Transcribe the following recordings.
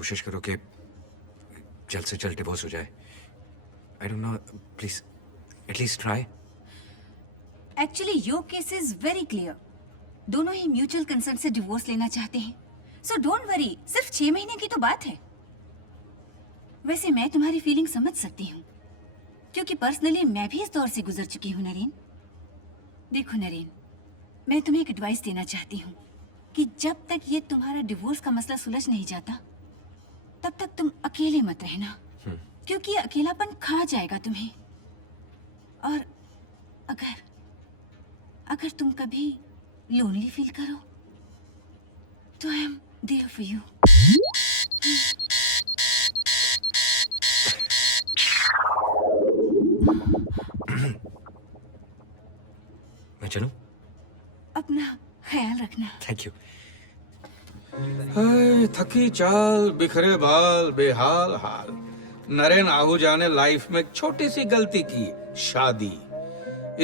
कोशिश करो कि जल्द से जल्द डिवोर्स हो जाए। I don't know, please at least try. Actually your case is very clear. दोनों ही म्यूचुअल कंसर्न से डिवोर्स लेना चाहते हैं, सो डोंट वरी, सिर्फ 6 महीने की तो बात है। वैसे मैं तुम्हारी फीलिंग समझ सकती हूँ, क्योंकि पर्सनली मैं भी इस दौर से गुजर चुकी हूँ नरेन। देखो नरेन, मैं तुम्हें एक एडवाइस देना चाहती हूँ कि जब तक ये तुम्हारा डिवोर्स का मसला सुलझ नहीं जाता, तब तक तुम अकेले मत रहना, क्योंकि अकेलापन खा जाएगा तुम्हें। और अगर तुम कभी लोनली फील करो तो I am there for you. मैं चलूं? अपना ख्याल रखना। Thank you. हाय, थकी चाल, बिखरे बाल, बेहाल हाल। नरेन आहूजा ने लाइफ में एक छोटी सी गलती की, शादी।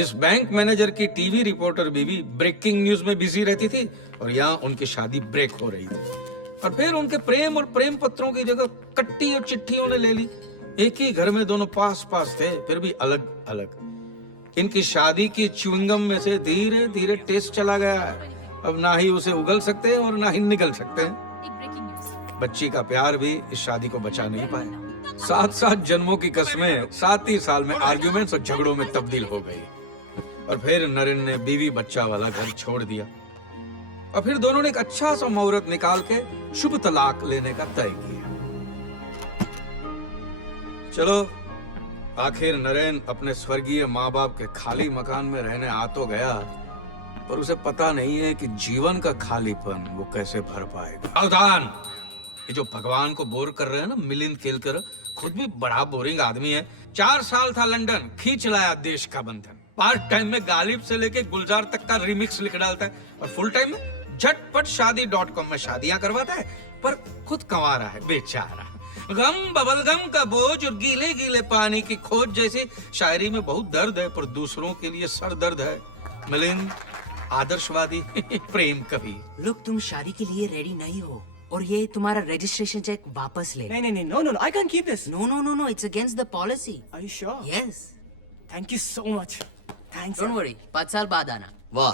इस बैंक मैनेजर की टीवी रिपोर्टर बीवी ब्रेकिंग न्यूज में बिजी रहती थी और यहाँ उनकी शादी ब्रेक हो रही थी। और फिर उनके प्रेम और प्रेम पत्रों की जगह कट्टी और चिट्ठियों ने ले ली। एक ही घर में दोनों पास पास थे, फिर भी अलग अलग। इनकी शादी की च्युइंगम में से धीरे धीरे टेस्ट चला गया है। अब ना ही उसे उगल सकते हैं और ना ही निगल सकते हैं। बच्ची का प्यार भी इस शादी को बचा नहीं पाया। 7-7 जन्मों की कस्में 7 ही साल में आर्ग्यूमेंट्स और झगड़ों में तब्दील हो गई। और फिर नरेन ने बीवी बच्चा वाला घर छोड़ दिया और फिर दोनों ने एक अच्छा सा मुहूर्त निकाल के शुभ तलाक लेने का तय किया। चलो, आखिर नरेन अपने स्वर्गीय माँ बाप के खाली मकान में रहने आ तो गया, पर उसे पता नहीं है कि जीवन का खालीपन वो कैसे भर पाएगा। सावधान! ये जो भगवान को बोर कर रहे हैं ना मिलिंद केलकर, खुद भी बड़ा बोरिंग आदमी है। 4 साल था लंदन, खींच लाया देश का बंधन। पार्ट टाइम में गालिब से लेके गुलजार तक का रिमिक्स लिख डालता है और फुल टाइम में झटपट शादी.com में शादियां करवाता है, पर खुद कमा रहा है बेचारा। गम बबल गम का बोझ और गीले गीले पानी की खोज जैसी शायरी में बहुत दर्द है, पर दूसरों के लिए सर दर्द है। मिलिंद आदर्शवादी प्रेम कवि। लोग, तुम शादी के लिए रेडी नहीं हो और ये तुम्हारा रजिस्ट्रेशन चेक वापस ले। नहीं, no, I can't keep this. No, it's against the policy. Are you sure? Yes. Thank you so much. Thanks. Don't worry, 5 साल बाद आना। वाह,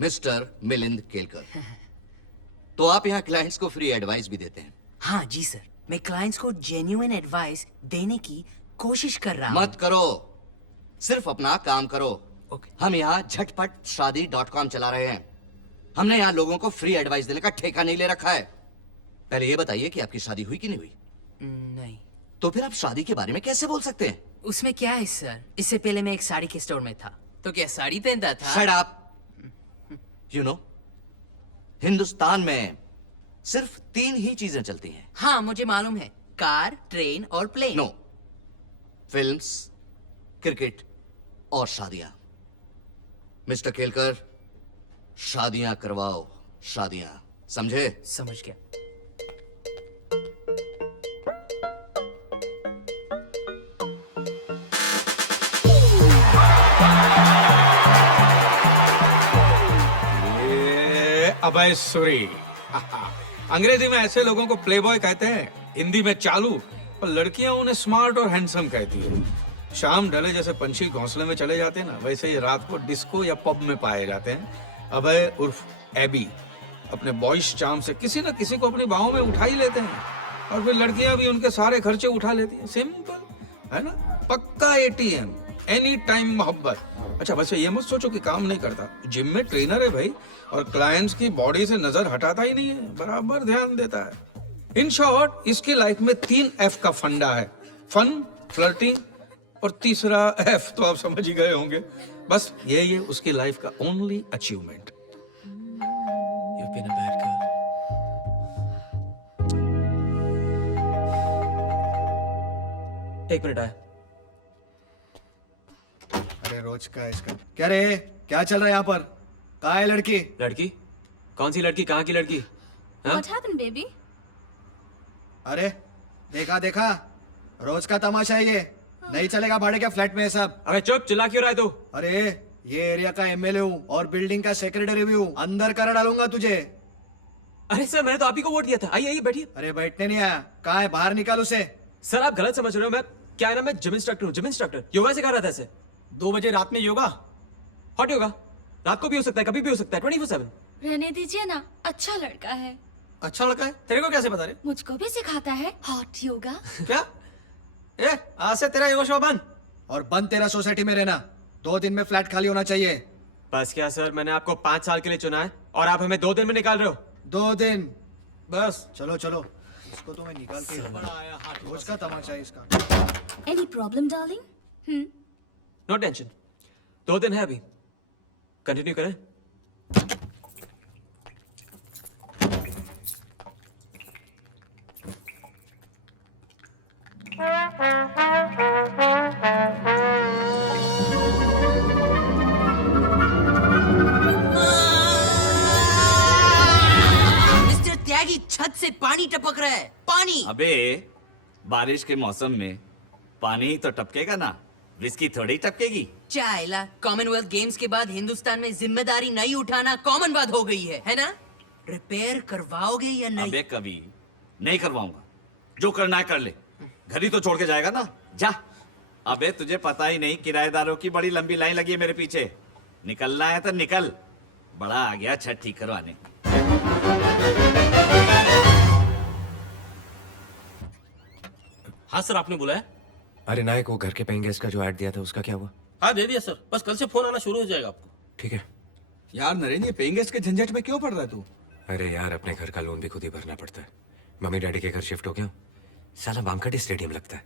मिस्टर मिलिंद केलकर। तो आप यहाँ क्लाइंट्स को फ्री एडवाइस भी देते हैं? हाँ जी सर, मैं क्लाइंट्स को जेन्युइन एडवाइस देने की कोशिश कर रहा हूँ। मत करो, सिर्फ अपना काम करो। Okay. हम यहाँ झटपट शादी.com चला रहे हैं। हमने यहाँ लोगों को फ्री एडवाइस देने का ठेका नहीं ले रखा है। पहले ये बताइए कि आपकी शादी हुई कि नहीं हुई? नहीं। तो फिर आप शादी के बारे में कैसे बोल सकते हैं? उसमें क्या है सर, इससे पहले मैं एक साड़ी के स्टोर में था, तो क्या साड़ी पहनता था? Shut up! You know, Hindustan में सिर्फ 3 ही चीजें चलती हैं। हाँ, मुझे मालूम है, कार, ट्रेन और प्लेन। नो, फिल्म्स, क्रिकेट और शादियां। मिस्टर केलकर, शादियां करवाओ, शादियां, समझे? समझ गया। अभय सूरी। अंग्रेजी में ऐसे लोगों को प्लेबॉय कहते हैं, हिंदी में चालू, पर लड़कियां उन्हें स्मार्ट और हैंडसम कहती है। शाम ढले जैसे पंछी घोंसले में चले जाते हैं ना, वैसे ही रात को डिस्को या पब में पाए जाते हैं। अभय उर्फ एबी अपने बॉयज चार्म से किसी न किसी को अपनी बाहों में उठा ही लेते हैं और फिर लड़कियां भी उनके सारे खर्चे उठा लेती हैं। सिंपल है ना, पक्का ATM, एनी टाइम मोहब्बत। अच्छा, वैसे ये मत सोचो कि काम नहीं करता। जिम में ट्रेनर है भाई, और क्लाइंट्स की बॉडी से नजर हटाता ही नहीं है, बराबर ध्यान देता है। इन शॉर्ट, इसकी लाइफ में 3 F का फंडा है, फन, फ्लर्टिंग और तीसरा F तो आप समझ ही गए होंगे। बस ये उसकी लाइफ का only achievement. You've been a bad girl. एक मिनट आया। अरे रोज का इसका क्या रे, क्या चल रहा है यहाँ पर? कहाँ है लड़की? लड़की? कौन सी लड़की? कहाँ की लड़की? हाँ? What happened, baby? अरे देखा देखा, रोज का तमाशा है ये। नहीं चलेगा भाड़े के फ्लैट में ये सब। अबे चुप, चिल्ला क्यों रहा है तू? अरे ये एरिया का MLA हूँ और बिल्डिंग का सेक्रेटरी भी हूँ, अंदर कर डालूंगा तुझे। अरे सर मैंने तो आप ही को वोट दिया था। आइए आइए बैठिए। अरे बैठने नहीं आया, कहाँ है? बाहर निकाल उसे। सर आप गलत समझ रहे हो। मैं क्या है ना, मैं जिम इंस्ट्रक्टर हूँ। जिम इंस्ट्रक्टर योगा सिखा रहा था ऐसे। 2 बजे रात में योगा? हॉट योगा रात को भी हो सकता है, कभी भी हो सकता है, 24/7। रहने दीजिए ना, अच्छा लड़का है। अच्छा लड़का है? तेरे को कैसे पता रे? मुझको भी सिखाता है हॉट योगा। क्या? ए, आज से तेरा योगा शो बंद। और बंद तेरा सोसाइटी में रहना। 2 दिन में फ्लैट खाली होना चाहिए। बस क्या सर, मैंने आपको 5 साल के लिए चुना है और आप हमें 2 दिन में निकाल रहे हो। 2 दिन बस। चलो चलो, इसको तो मैं निकाल के रोज का तमाशा है इसका। Any problem darling? No tension, 2 दिन है अभी। कंटिन्यू करें? मिस्टर त्यागी, छत से पानी टपक रहा है। पानी। अबे बारिश के मौसम में पानी तो टपकेगा ना, विस्की थोड़ी टपकेगी। चाइला, कॉमनवेल्थ गेम्स के बाद हिंदुस्तान में जिम्मेदारी नहीं उठाना कॉमन बात हो गई है ना? रिपेयर करवाओगे या नहीं? अबे कभी नहीं करवाऊंगा, जो करना है कर ले। घर ही तो छोड़ के जाएगा ना, जा। अबे तुझे पता ही नहीं, किराएदारों की बड़ी लंबी लाइन लगी है मेरे पीछे। निकलना है तो निकल, बड़ा आ गया छत ठीक करवाने। हाँ सर, आपने बुलाया? अरे नायक, वो घर के पेइंग गेस्ट का जो ऐड दिया था उसका क्या हुआ? हाँ दे दिया सर, बस कल से फोन आना शुरू हो जाएगा आपको। ठीक है। यार नरेन, ये पेइंग गेस्ट के झंझट में क्यों पड़ रहा है तू? अरे यार, अपने घर का लोन भी खुद ही भरना पड़ता है। मम्मी डैडी के घर शिफ्ट हो गया हूँ, साला वानखेड़े स्टेडियम लगता है।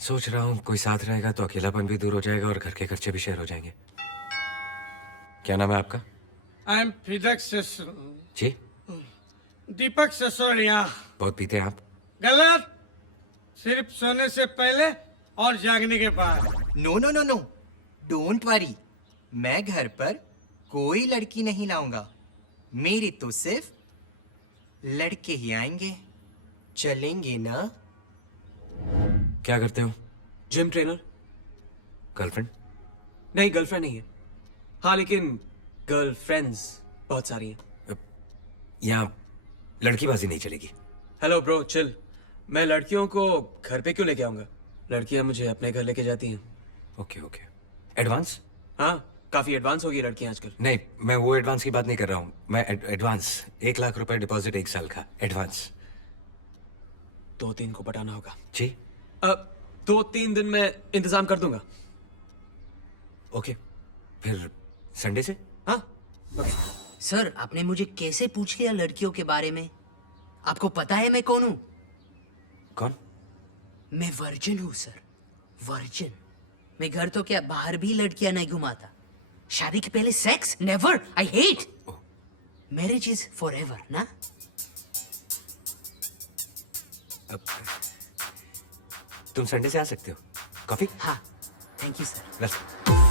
सोच रहा हूँ कोई साथ रहेगा तो अकेलापन भी दूर हो जाएगा और घर के खर्चे भी शेयर हो जाएंगे। क्या नाम है आपका? I am G. Deepak Sisodia. बहुत पीते हैं आप? गलत, सिर्फ सोने से पहले और जागने के बाद। No no no no, don't worry, मैं घर पर कोई लड़की नहीं लाऊंगा। मेरे तो सिर्फ लड़के ही आएंगे। चलेंगे ना? क्या करते हो? Gym trainer. गर्लफ्रेंड? नहीं, गर्लफ्रेंड नहीं है। हाँ लेकिन गर्लफ्रेंड्स बहुत सारी हैं। यहाँ लड़कीबाजी नहीं चलेगी। Hello bro, chill. मैं लड़कियों को घर पे क्यों लेके आऊंगा? लड़कियां मुझे अपने घर लेके जाती हैं। Okay okay. एडवांस? हाँ, काफी एडवांस हो गई लड़कियां आजकल। नहीं, मैं वो एडवांस की बात नहीं कर रहा हूँ। मैं एडवांस 1 लाख रुपए डिपॉजिट 1 साल का एडवांस। 2-3 को पटाना होगा। जी। अब 2-3 दिन में इंतजाम कर दूंगा। ओके, फिर संडे से? हाँ। सर, आपने मुझे कैसे पूछ लिया लड़कियों के बारे में? आपको पता है मैं कौन हूँ? कौन? मैं वर्जिन हूँ सर, वर्जिन। मैं घर तो क्या, बाहर भी लड़कियां नहीं घुमाता। शादी के पहले sex never, I hate. Marriage is forever ना? तुम संडे से आ सकते हो। कॉफी? हाँ, थैंक यू सर। वेलकम।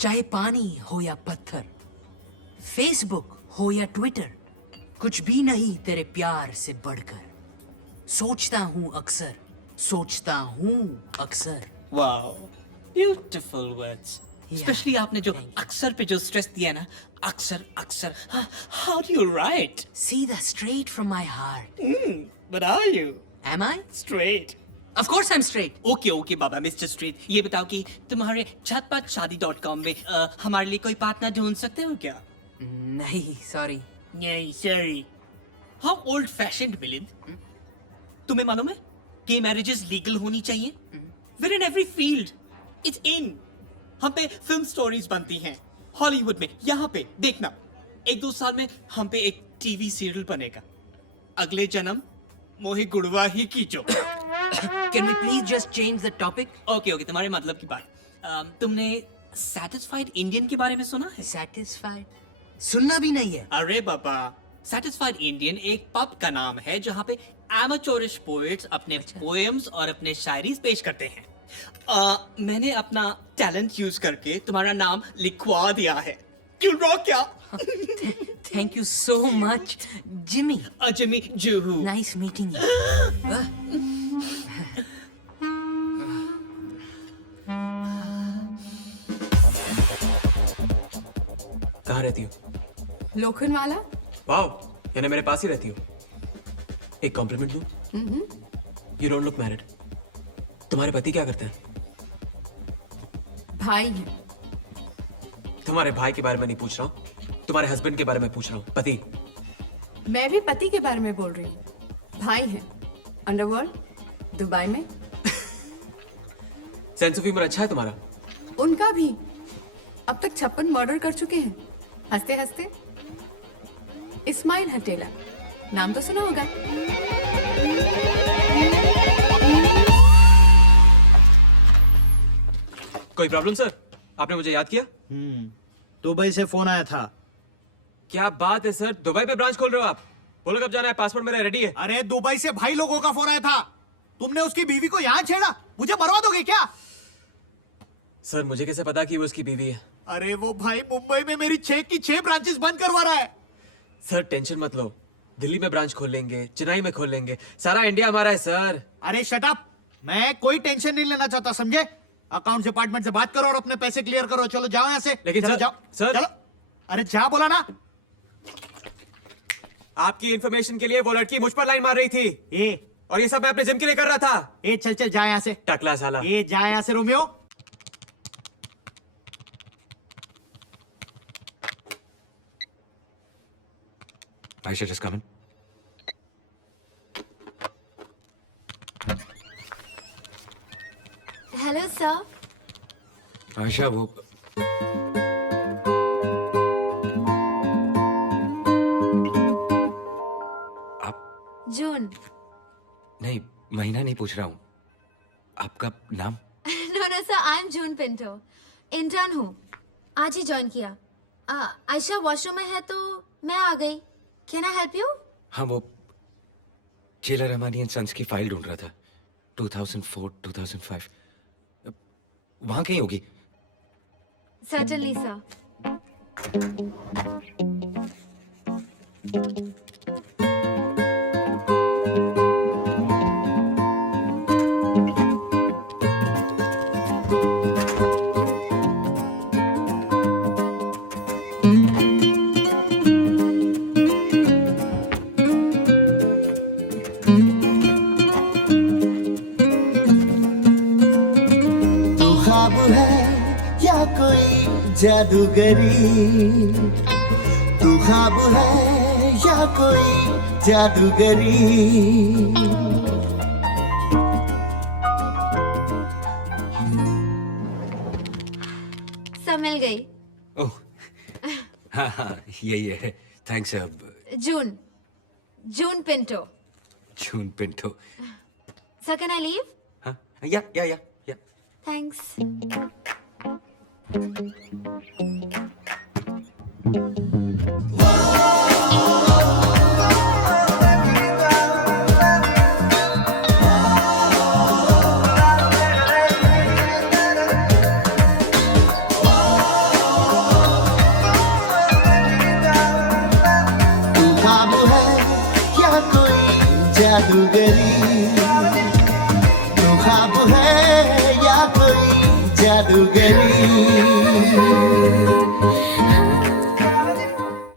चाहे पानी हो या पत्थर, फेसबुक हो या ट्विटर, कुछ भी नहीं तेरे प्यार से बढ़कर। सोचता हूँ अक्सर, सोचता हूँ अक्सर। Wow, beautiful words. स्पेशली आपने जो अक्सर पे जो स्ट्रेस दिया ना, अक्सर अक्सर, how do you write? See that straight from my heart. But are you Am I? Straight? Of course I'm straight. Okay okay बाबा मिस्टर स्ट्रेट, ये बताओ कि तुम्हारे chatpatshadi.com में हमारे लिए कोई पार्टनर ढूंढ सकते हो क्या? नहीं, sorry. नहीं sorry. How old fashioned Milind, तुम्हें मालूम है कि मैरिजेस लीगल होनी चाहिए? Where in every field it's in. हम पे फिल्म स्टोरीज बनती हैं हॉलीवुड में, यहाँ पे देखना 1-2 साल में हम पे एक टीवी सीरियल बनेगा। अगले जन्म मोहे गुड़वा ही कीचो। Can we please just change the topic? Okay okay, तुम्हारे मतलब की बात। तुमने सैटिस्फाइड इंडियन के बारे में सुना है? Satisfied? सुनना भी नहीं है. अरे बाबा, सैटिस्फाइड इंडियन एक पब का नाम है जहाँ पे एमेचोरिश पोएट्स अपने पोएम्स और अपने शायरी पेश करते हैं। मैंने अपना टैलेंट यूज करके तुम्हारा नाम लिखवा दिया है। क्यों रो क्या? Thank you so much, Jimmy. Jimmy Juhu. Nice meeting you. कहाँ रहती हो? लोखंडवाला। वाओ, यानी मेरे पास ही रहती हो। एक कॉम्प्लीमेंट दूं? You don't look married. तुम्हारे पति क्या करते हैं? भाई है। तुम्हारे भाई के बारे में नहीं पूछ रहा हूँ, तुम्हारे हस्बैंड के बारे में पूछ रहा हूँ। पति। मैं भी पति के बारे में बोल रही हूँ। भाई है, अंडरवर्ल्ड, दुबई में। सेंस ऑफ ह्यूमर अच्छा है तुम्हारा। उनका भी। अब तक 56 मर्डर कर चुके हैं, हंसते हंसते। इस्माइल हटेला, नाम तो सुना होगा। कोई प्रॉब्लम सर? आपने मुझे याद किया? दुबई से फोन आया था। क्या बात है सर, दुबई पे ब्रांच खोल रहे हो आप? बोलो कब जाना है, पासपोर्ट मेरा रेडी है। अरे दुबई से भाई लोगों का फोन आया था। तुमने उसकी बीवी को यहाँ छेड़ा, मुझे मरवा दोगे क्या? सर मुझे कैसे पता कि वो उसकी बीवी है? अरे वो भाई मुंबई में मेरी 6 की 6 ब्रांचेस बंद करवा रहा है। सर टेंशन मत लो, दिल्ली में ब्रांच खोल लेंगे, चेन्नई में खोल लेंगे, सारा इंडिया हमारा है सर। अरे शट अप, मैं कोई टेंशन नहीं लेना चाहता, समझे? अकाउंट डिपार्टमेंट से बात करो और अपने पैसे क्लियर करो। चलो जाओ यहाँ से। लेकिन चलो सर, जाओ सर। चलो। अरे जा बोला ना। आपकी इंफॉर्मेशन के लिए वो लड़की मुझ पर लाइन मार रही थी, ए और ये सब मैं अपने जिम के लिए कर रहा था। ए चल चल जा यहाँ से। टकला साला। ए जा यहाँ से Romeo. Aisha, just come in. Hello sir. Ayesha वो आप जून। नहीं, महीना नहीं पूछ रहा हूँ, आपका नाम? No no sir, I am June Pinto, intern हूँ, आज ही ज्वाइन किया। आयशा वॉशरूम में है तो मैं आ गई। Can I help you? हाँ, वो चेला रहमानी एंड सन्स की फाइल ढूंढ रहा था, 2004-2005, वहां कहीं होगी। Certainly sir. जादूगरी तू ख्वाब है या कोई जादूगरी। सब मिल गई। ओह हाँ हाँ यही है, थैंक्स। अब June, June Pinto. June Pinto. Sir can I leave? हाँ या थैंक्स। जादूगरी तू ख्वाब है या कोई जादूगरी